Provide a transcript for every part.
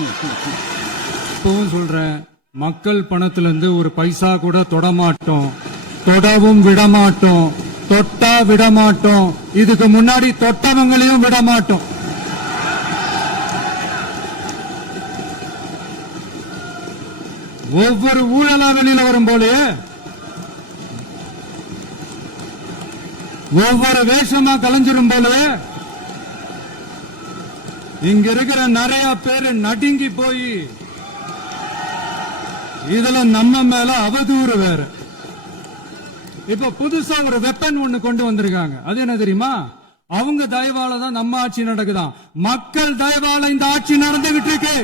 இப்பவும் சொல்றேன், மக்கள் பணத்துல இருந்து ஒரு பைசா கூட தொடமாட்டோம், தொடவும் விடமாட்டோம், தொட்டா விடமாட்டோம், இதுக்கு முன்னாடி தொட்டவங்களையும் விடமாட்டோம். ஒவ்வொரு ஊழலா வெளியில வரும் போலே, ஒவ்வொரு வேஷமா கலைஞ்சிரும் போலே, இங்க இருக்கிற நிறைய பேரு நடுங்கி போய் இதுல நம்ம மேல அவதூறு வேற. இப்ப புதுசா ஒரு வெப்பன் ஒண்ணு கொண்டு வந்திருக்காங்க. அது என்ன தெரியுமா? அவங்க தயவால தான் நம்ம ஆட்சி நடக்குதாம். மக்கள் தயவால இந்த ஆட்சி நடந்துகிட்டு இருக்கு.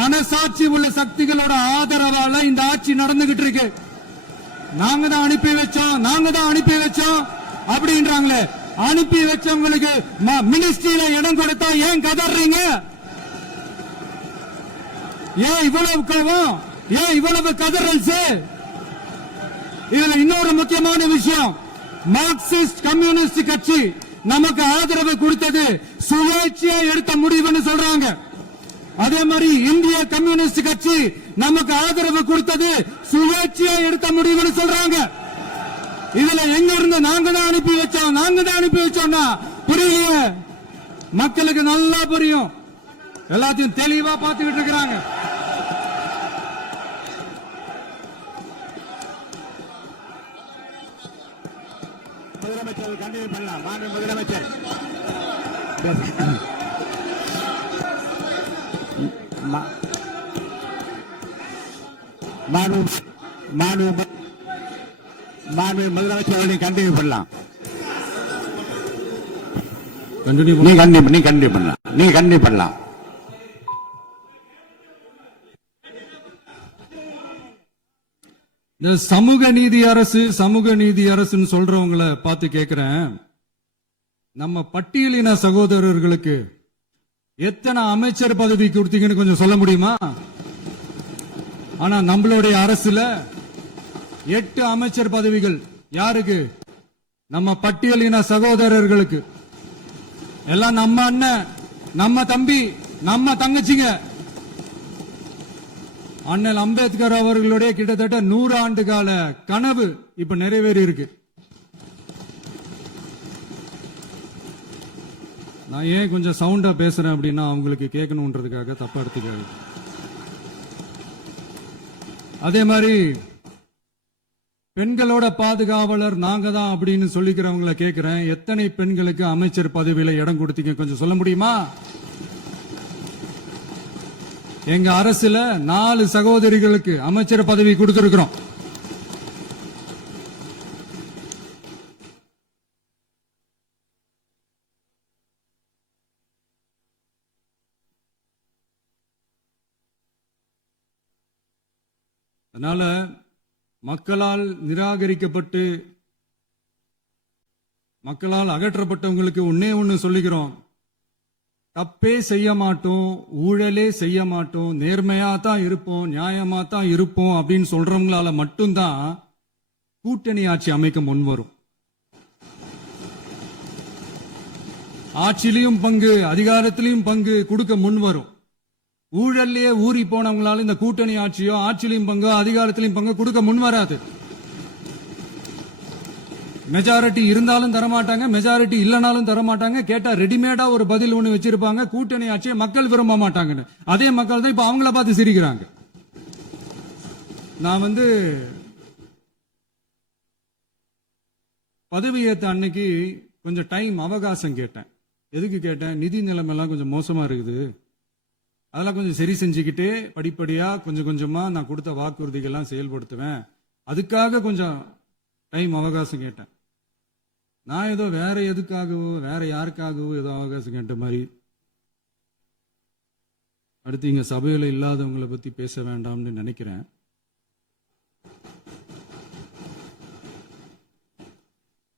மனசாட்சி உள்ள சக்திகளோட ஆதரவால இந்த ஆட்சி நடந்துகிட்டு இருக்கு. நாங்க தான் அனுப்பி வச்சோம், நாங்க தான் அனுப்பி வச்சோம் அப்படின்றாங்களே. அனுப்பி வச்சவங்களுக்கு மினிஸ்ட்ரியில இடம் கொடுத்தா ஏன் கதறீங்க? ஏன் இவ்வளவு கோவம்? ஏன் இவ்வளவு கதறல்ஸ்? இதுல இன்னொரு முக்கியமான விஷயம், மார்க்சிஸ்ட் கம்யூனிஸ்ட் கட்சி நமக்கு ஆதரவு கொடுத்தது சுயேட்சையா எடுத்த முடிவுன்னு சொல்றாங்க. அதே மாதிரி இந்திய கம்யூனிஸ்ட் கட்சி நமக்கு ஆதரவு கொடுத்தது சுயேட்சையா எடுத்த முடிவுன்னு சொல்றாங்க. இதுல எங்க இருந்து நாங்க தான் அனுப்பி வச்சோம், நாங்க தான் அனுப்பி வச்சோம்னா புரியலையே. மக்களுக்கு நல்லா புரியும், எல்லாத்தையும் தெளிவா பார்த்துக்கிட்டு இருக்கிறாங்க. முதலமைச்சர் கண்டினியூ பண்ணலாம். மாண்பு முதலமைச்சர். மாண்பு முதலமைச்சர் அவர்களை கண்டினியூ பண்ணலாம். நீ கண்டினியூ பண்ணலாம். இந்த சமூக நீதி அரசுன்னு சொல்றவங்களை பார்த்து கேட்கிறேன், நம்ம பட்டியலின சகோதரர்களுக்கு எத்தனை அமைச்சர் பதவி கொடுத்தீங்கன்னு கொஞ்சம் சொல்ல முடியுமா? ஆனா நம்மளுடைய அரசுல 8 அமைச்சர் பதவிகள் யாருக்கு? நம்ம பட்டியலின சகோதரர்களுக்கு. எல்லாம் நம்ம அண்ணன், நம்ம தம்பி, நம்ம தங்கச்சிங்க. அண்ணல் அம்பேத்கர் அவர்களுடைய கிட்டத்தட்ட 100 ஆண்டு கால கனவு இப்ப நிறைவேறி இருக்கு. நான் ஏன் கொஞ்சம் சவுண்டா பேசுறேன் அப்படின்னா அவங்களுக்கு கேட்கணும்ன்றதுக்காக, தப்பா எடுத்துக்காது. அதே மாதிரி பெண்களோட பாதுகாவலர் நாங்க தான் அப்படின்னு சொல்லிக்கிறவங்களை கேட்கிறேன், எத்தனை பெண்களுக்கு அமைச்சர் பதவியில இடம் கொடுத்தீங்க கொஞ்சம் சொல்ல முடியுமா? எங்க அரசுல 4 சகோதரிகளுக்கு அமைச்சர் பதவி கொடுத்திருக்கிறோம். அதனால மக்களால் நிராகரிக்கப்பட்டு மக்களால் அகற்றப்பட்டவங்களுக்கு ஒண்ணு சொல்லிக்கிறோம், தப்பே செய்ய மாட்டோம், ஊழலே செய்ய மாட்டோம், நேர்மையா தான் இருப்போம், நியாயமா தான் இருப்போம் அப்படின்னு சொல்றவங்களால மட்டும்தான் கூட்டணி ஆட்சி அமைக்க முன்வரும். ஆட்சியிலையும் பங்கு, அதிகாரத்திலையும் பங்கு கொடுக்க முன்வரும். ஊழல்லையே ஊறி போனவங்களால இந்த கூட்டணி ஆட்சியோ, ஆட்சியிலையும் பங்கு, அதிகாரத்திலையும் பங்கு கொடுக்க முன்வராது. மெஜாரிட்டி இருந்தாலும் தரமாட்டாங்க, மெஜாரிட்டி இல்லைனாலும் தரமாட்டாங்க. கேட்டா ரெடிமேடா ஒரு பதில் ஒண்ணு வச்சிருப்பாங்க, கூட்டணி ஆட்சியை மக்கள் விரும்ப மாட்டாங்கன்னு. அதே மக்கள் தான் இப்ப அவங்கள பார்த்து சிரிக்கிறாங்க. நான் பதவி ஏத்த அன்னைக்கு கொஞ்சம் டைம் அவகாசம் கேட்டேன். எதுக்கு கேட்டேன்? நிதி நிலைமை எல்லாம் கொஞ்சம் மோசமா இருக்குது, அதெல்லாம் கொஞ்சம் சரி செஞ்சுக்கிட்டு படிப்படியா கொஞ்சம் கொஞ்சமா நான் கொடுத்த வாக்குறுதிகள்லாம் செயல்படுத்துவேன், அதுக்காக கொஞ்சம் டைம் அவகாசம் கேட்டேன். நான் ஏதோ வேற எதுக்காகவோ வேற யாருக்காகவோ ஏதோ அவகாசம் கேட்ட மாதிரி. அடுத்து இங்க சபையில இல்லாதவங்களை பத்தி பேச வேண்டாம்னு நினைக்கிறேன்.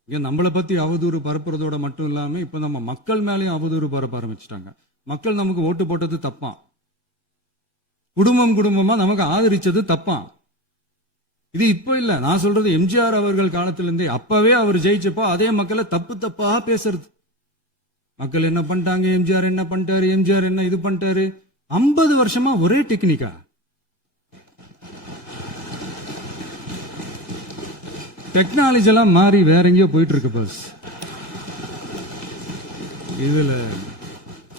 இங்க நம்மளை பத்தி அவதூறு பரப்புறதோட மட்டும் இல்லாம இப்ப நம்ம மக்கள் மேலேயும் அவதூறு பரப்ப ஆரம்பிச்சுட்டாங்க. மக்கள் நமக்கு ஓட்டு போட்டது தப்பான், குடும்பமா நமக்கு ஆதரிச்சது தப்பான். இது இப்ப இல்ல, நான் சொல்றது எம்ஜிஆர் அவர்கள் காலத்திலிருந்தே. அப்பவே அவர் ஜெயிச்சப்போ அதே மக்களை தப்பா பேசுறது. மக்கள் என்ன பண்ணிட்டாங்க, எம்ஜிஆர் என்ன பண்ணிட்டாரு, எம்ஜிஆர் என்ன இது பண்ணிட்டாரு. 50 வருஷமா ஒரே டெக்னிக்கா? டெக்னாலஜி எல்லாம் மாறி வேற எங்கேயோ போயிட்டு இருக்கு பஸ். இதுல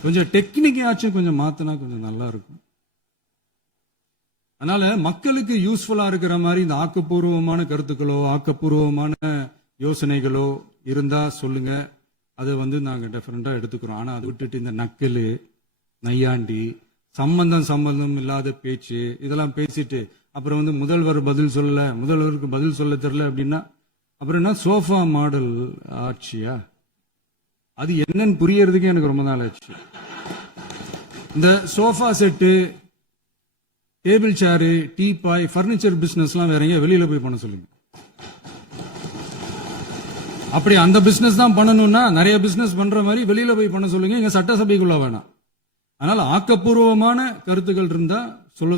கொஞ்சம் டெக்னிக்காச்சும் கொஞ்சம் மாத்தினா கொஞ்சம் நல்லா இருக்கும். அதனால மக்களுக்கு யூஸ்ஃபுல்லா இருக்கிற மாதிரி இந்த ஆக்கப்பூர்வமான கருத்துக்களோ ஆக்கப்பூர்வமான யோசனைகளோ இருந்தா சொல்லுங்க. அதை நாங்க டெஃபரெண்டா எடுத்துக்கிறோம். ஆனா அதை விட்டுட்டு இந்த நக்கலு, நையாண்டி, சம்பந்தம் இல்லாத பேச்சு இதெல்லாம் பேசிட்டு அப்புறம் முதல்வர் பதில் சொல்லல, முதல்வருக்கு பதில் சொல்ல தெரியல அப்படின்னா அப்புறம் என்ன சோஃபா மாடல் ஆட்சியா? அது என்னன்னு புரியறதுக்கு எனக்கு ரொம்ப நாள் ஆச்சு. இந்த சோஃபா செட்டு, டேபிள் சேரு, டீபாய், பர்னிச்சர் பிசினஸ் எல்லாம் வேற எங்க வெளியில போய் பண்ண சொல்லுங்க. அப்படி அந்த பிசினஸ் தான் பண்ணணும்னா நிறைய பிசினஸ் பண்ற மாதிரி வெளியில போய் பண்ண சொல்லுங்க. இங்க சட்டசபைக்குள்ள வேணாம். அதனால ஆக்கப்பூர்வமான கருத்துக்கள் இருந்தா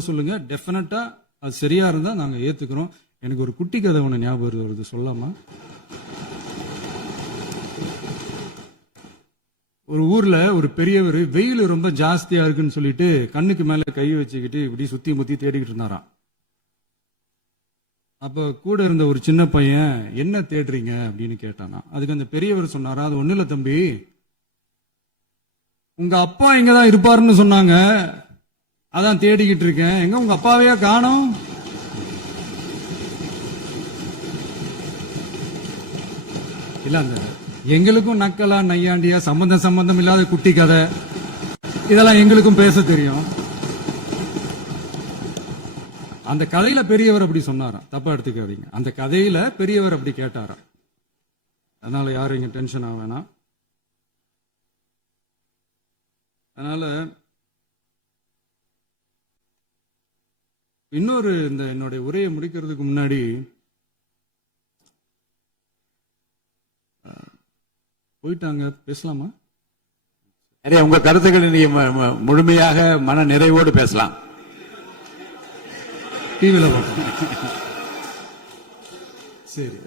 சொல்லுங்க. டெஃபினட்டா அது சரியா இருந்தா நாங்க ஏத்துக்கிறோம். எனக்கு ஒரு குட்டி கதை ஒண்ணு ஞாபகம் வருது, சொல்லாமா? ஒரு ஊர்ல ஒரு பெரியவர் வெயில் ரொம்ப ஜாஸ்தியா இருக்குன்னு சொல்லிட்டு கண்ணுக்கு மேல கை வச்சுக்கிட்டு இப்படி சுத்தி முத்தி தேடிக்கிட்டு இருந்தாராம். அப்ப கூட இருந்த ஒரு சின்ன பையன், என்ன தேடுறீங்க அப்படின்னு கேட்டானா. அதுக்கு அந்த பெரியவர் சொன்னாரா, அது ஒண்ணு இல்ல தம்பி, உங்க அப்பா இங்கதான் இருப்பாருன்னு சொன்னாங்க, அதான் தேடிக்கிட்டு இருக்கேன். எங்க உங்க அப்பாவையா காணோம்? இல்ல அந்த எங்களுக்கும் நக்கலா நையாண்டியா சம்பந்தம் இல்லாத குட்டி கதை இதெல்லாம் எங்களுக்கும் பேச தெரியும். அந்த கதையில பெரியவர் அப்படி சொன்னாராம், தப்பா எடுத்துக்காதீங்க. அந்த கதையில பெரியவர் அப்படி கேட்டாராம். அதனால யாரும் இங்க டென்ஷன் ஆக வேணாம். அதனால இன்னொரு இந்த என்னுடைய உரையை முடிக்கிறதுக்கு முன்னாடி போயிட்டாங்க, பேசலாமா? உங்க கருத்துக்களை நீங்க முழுமையாக மன நிறைவோடு பேசலாம். டிவில சரி.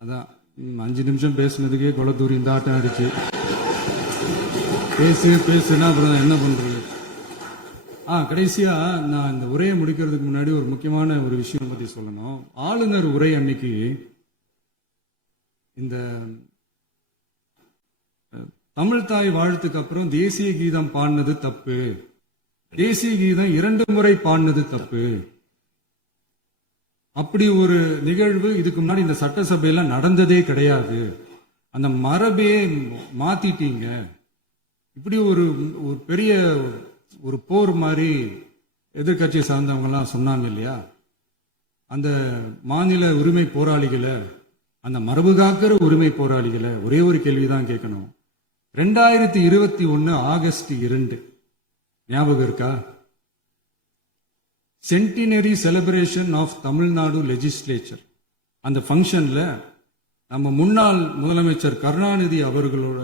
அதான் 5 நிமிஷம் பேசுனதுக்கே கொளத்தூரி இந்த ஆட்டம் ஆயிடுச்சு. பேசுனா அப்புறம் என்ன பண்றது? கடைசியா நான் இந்த உரையை முடிக்கிறதுக்கு முன்னாடி ஒரு முக்கியமான ஒரு விஷயம் பத்தி சொல்லணும். ஆளுநர் உரை அன்னைக்கு இந்த தமிழ் தாய் வாழ்த்துக்கு அப்புறம் தேசிய கீதம் பாடினது தப்பு, தேசிய கீதம் 2 முறை பாடினது தப்பு, அப்படி ஒரு நிகழ்வு இதுக்கு முன்னாடி இந்த சட்டசபையில நடந்ததே கிடையாது, அந்த மரபையே மாத்திட்டீங்க, இப்படி ஒரு பெரிய ஒரு போர் மாதிரி எதிர்கட்சியை சார்ந்தவங்க எல்லாம் சொன்னாங்க இல்லையா? அந்த மாநில உரிமை போராளிகளை, அந்த மரபு காக்கிற உரிமை போராளிகளை ஒரே ஒரு கேள்விதான் கேட்கணும். 2021 ஆகஸ்ட் 2 ஞாபகம் இருக்கா? Centenary celebration of Tamil Nadu legislature. அந்த ஃபங்க்ஷன்ல நம்ம முன்னாள் முதலமைச்சர் கருணாநிதி அவர்களோட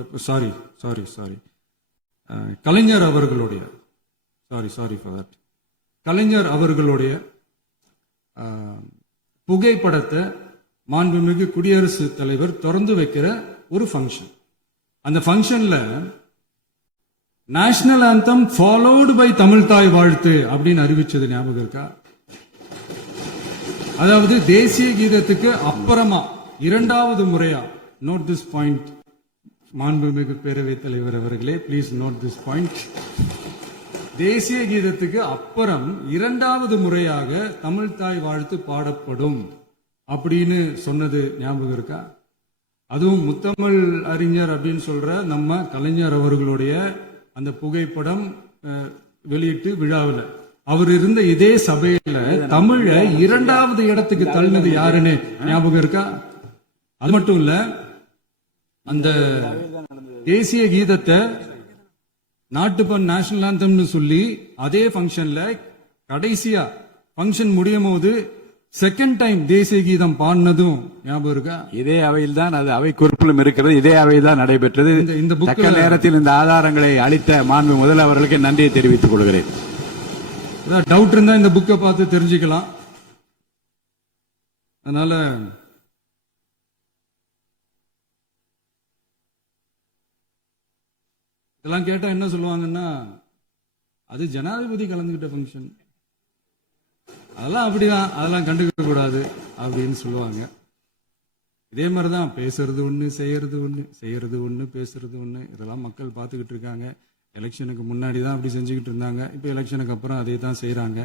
கலைஞர் அவர்களுடைய கலைஞர் அவர்களுடைய புகைப்படத்தை மாண்புமிகு குடியரசுத் தலைவர் திறந்து வைக்கிற ஒரு ஃபங்க்ஷன். அந்த ஃபங்க்ஷன்ல national anthem followed by Tamil Thai Vazhthu அப்படின்னு அறிவிச்சது ஞாபகம் இருக்கா? அதாவது தேசிய கீதத்துக்கு அப்புறமா 2வது முறையா, நோட் திஸ் பாயிண்ட் மாண்புமிகு பேரவைத் தலைவர் அவர்களே, பிளீஸ் நோட் திஸ் பாயிண்ட். தேசிய கீதத்துக்கு அப்புறம் 2வது முறையாக தமிழ் தாய் வாழ்த்து பாடப்படும் அப்படின்னு சொன்னது ஞாபகம் இருக்கா? அதுவும் முத்தமிழ் அறிஞர் அப்படின்னு சொல்ற நம்ம கலைஞர் அவர்களுடைய அந்த புகைப்படம் வெளியிட்டு விழாவில் அவர் இருந்த இதே சபையில தமிழ 2வது இடத்துக்கு தள்ளினது யாருன்னு ஞாபகம் இருக்கா? அது மட்டும் இல்ல, அந்த தேசிய கீதத்தை நாட்டுப்பண் நேஷனல் ஆந்தம்னு சொல்லி அதே ஃபங்க்ஷன்ல கடைசியா ஃபங்க்ஷன் முடியும் போது செகண்ட் டைம் தேசிய கீதம் பாடினதும் ஞாபகம் இருக்கா? இதே அவையில் தான், அது அவை குறிப்பிலும் இருக்கிறது, இதே அவையில் தான் நடைபெற்றது. இந்த தக்க நேரத்தில் இந்த ஆதாரங்களை அளித்த மாண்பு முதல் அவர்களுக்கு நன்றியை தெரிவித்துக் கொள்கிறேன். டவுட் இருந்தா இந்த புக்கை பார்த்து தெரிஞ்சுக்கலாம். அதனால இதெல்லாம் கேட்டா என்ன சொல்லுவாங்கன்னா, அது ஜனாதிபதி கலந்துகிட்ட ஃபங்க்ஷன், அதெல்லாம் அப்படிதான், அதெல்லாம் கண்டுக்க கூடாது அப்படின்னு சொல்லுவாங்க. இதே மாதிரிதான் பேசுறது ஒண்ணு, செய்யறது ஒண்ணு, பேசுறது ஒண்ணு. இதெல்லாம் மக்கள் பார்த்துக்கிட்டு இருக்காங்க. எலெக்ஷனுக்கு முன்னாடி தான் அப்படி செஞ்சுக்கிட்டு இருந்தாங்க. இப்ப எலெக்ஷனுக்கு அப்புறம் அதே தான் செய்யறாங்க.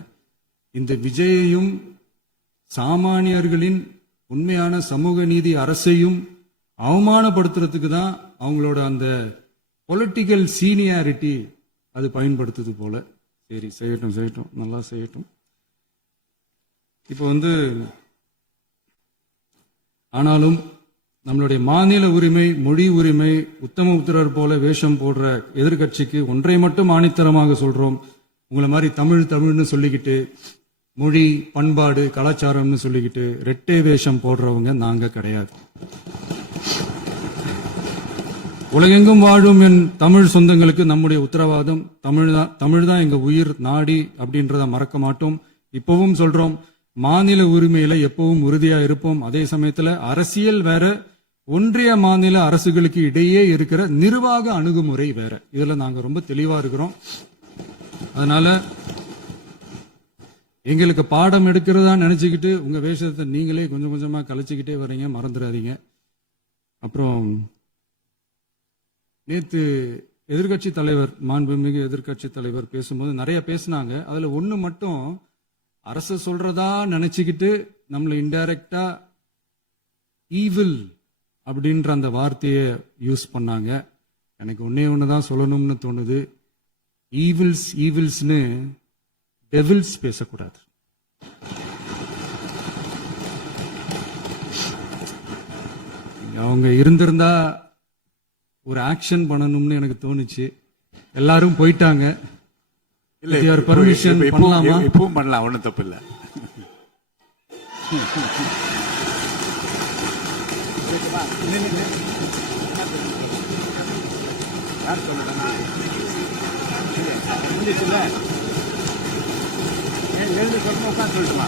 இந்த விஜயையும் சாமானியர்களின் உண்மையான சமூக நீதி அரசையும் அவமானப்படுத்துறதுக்கு தான் அவங்களோட அந்த பொலிட்டிக்கல் சீனியாரிட்டி அது பயன்படுத்துது போல. சரி, செய்யட்டும், நல்லா செய்யட்டும். இப்போ ஆனாலும் நம்மளுடைய மாநில உரிமை, மொழி உரிமை, உத்தமபுத்திரர் போல வேஷம் போடுற எதிர்கட்சிக்கு ஒன்றை மட்டும் ஆணித்தரமாக சொல்றோம். உங்களை மாதிரி தமிழ்னு சொல்லிக்கிட்டு, மொழி, பண்பாடு, கலாச்சாரம்னு சொல்லிக்கிட்டு ரெட்டை வேஷம் போடுறவங்க நாங்க கிடையாது. உலகெங்கும் வாழும் என் தமிழ் சொந்தங்களுக்கு நம்முடைய உத்தரவாதம் தமிழ் தான் எங்க உயிர் நாடி அப்படின்றத மறக்க மாட்டோம். இப்பவும் சொல்றோம், மாநில உரிமையில எப்பவும் உறுதியா இருப்போம். அதே சமயத்துல அரசியல் வேற, ஒன்றிய மாநில அரசுகளுக்கு இடையே இருக்கிற நிர்வாக அணுகுமுறை வேற. இதுல நாங்க ரொம்ப தெளிவா இருக்கிறோம். அதனால எங்களுக்கு பாடம் எடுக்கிறதா நினைச்சுக்கிட்டு உங்க வேஷத்தை நீங்களே கொஞ்சம் கொஞ்சமா கலைச்சுக்கிட்டே வர்றீங்க, மறந்துடாதீங்க. அப்புறம் நேத்து எதிர்கட்சி தலைவர், மாண்புமிகு எதிர்கட்சி தலைவர் பேசும்போது நிறைய பேசினாங்க. அதுல ஒண்ணு மட்டும், அரசு சொல்றதா நினைச்சுக்கிட்டு நம்மள இன்டைரக்டா ஈவில் அப்படின்ற அந்த வார்த்தையை யூஸ் பண்ணாங்க. எனக்கு ஒண்ணுதான் சொல்லணும்னு தோணுது. ஈவில்ஸ்னு டெவில்ஸ் பேசக்கூடாது. அவங்க இருந்திருந்தா ஒரு ஆக்ஷன் பண்ணணும்னு எனக்கு தோணுச்சு. எல்லாரும் போயிட்டாங்க. இல்ல, பர்மிஷன் பண்ணலாமா? இப்பவும் பண்ணலாம், ஒண்ணும் தப்பு இல்ல. எழுந்து சொல்லுமா, உட்காந்து சொல்லட்டுமா?